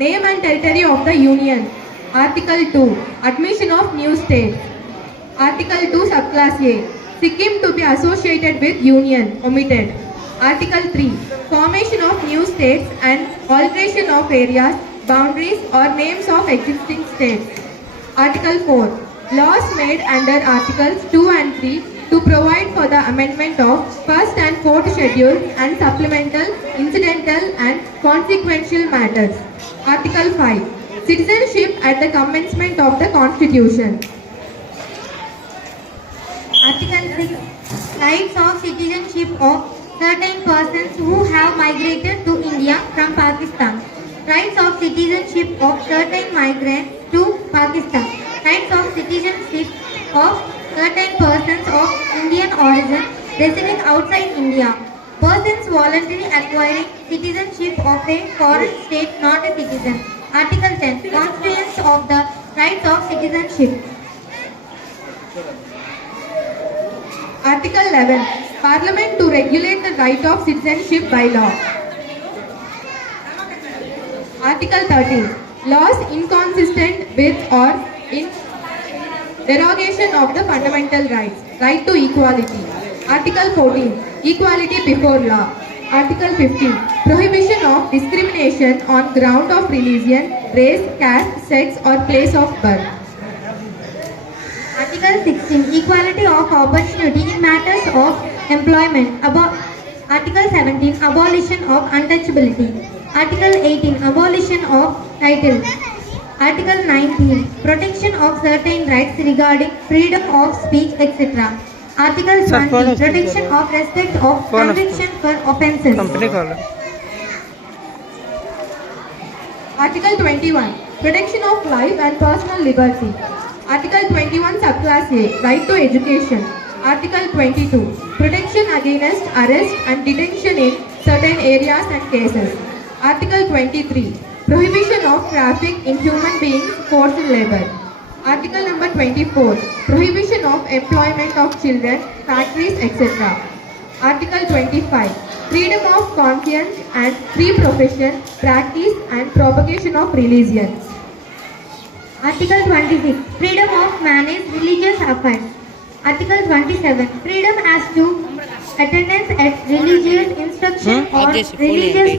Name and territory of the Union. Article 2. Admission of new states. Article 2 subclass A. Sikkim to be associated with Union. Omitted. Article 3. Formation of new states and alteration of areas, boundaries or names of existing states. Article 4. Laws made under Articles 2 and 3 to provide for the amendment of first and fourth schedules and supplemental, incidental and consequential matters. Article 5. Citizenship at the commencement of the Constitution. Article 6. Rights of citizenship of certain persons who have migrated to India from Pakistan. Rights of citizenship of certain migrants to Pakistan. Rights of citizenship of certain persons of Indian origin residing outside India. Persons voluntarily acquiring citizenship of a foreign state not a citizen. Article 10. Constituents of the rights of citizenship. Article 11. Parliament to regulate the right of citizenship by law. Article 13. Laws inconsistent with or in derogation of the fundamental rights. Right to equality. Article 14. Equality before law. Article 15. Prohibition of discrimination on ground of religion, race, caste, sex or place of birth. Article 16. Equality of opportunity in matters of employment. Article 17. Abolition of untouchability. Article 18. Abolition of title. Article 19. Protection of certain rights regarding freedom of speech, etc. Article 20. Protection of respect of conviction for offences. Article 21. Protection of life and personal liberty. Article 21 subclass A. Right to education. Article 22. Protection against arrest and detention in certain areas and cases. Article 23. Prohibition of traffic in human beings, forced labor. Article number 24. Prohibition of employment of children, factories, etc. Article 25. Freedom of conscience and free profession, practice and propagation of religion. Article 26. Freedom of manage religious affairs. Article 27. Freedom as to attendance at religious instruction or religious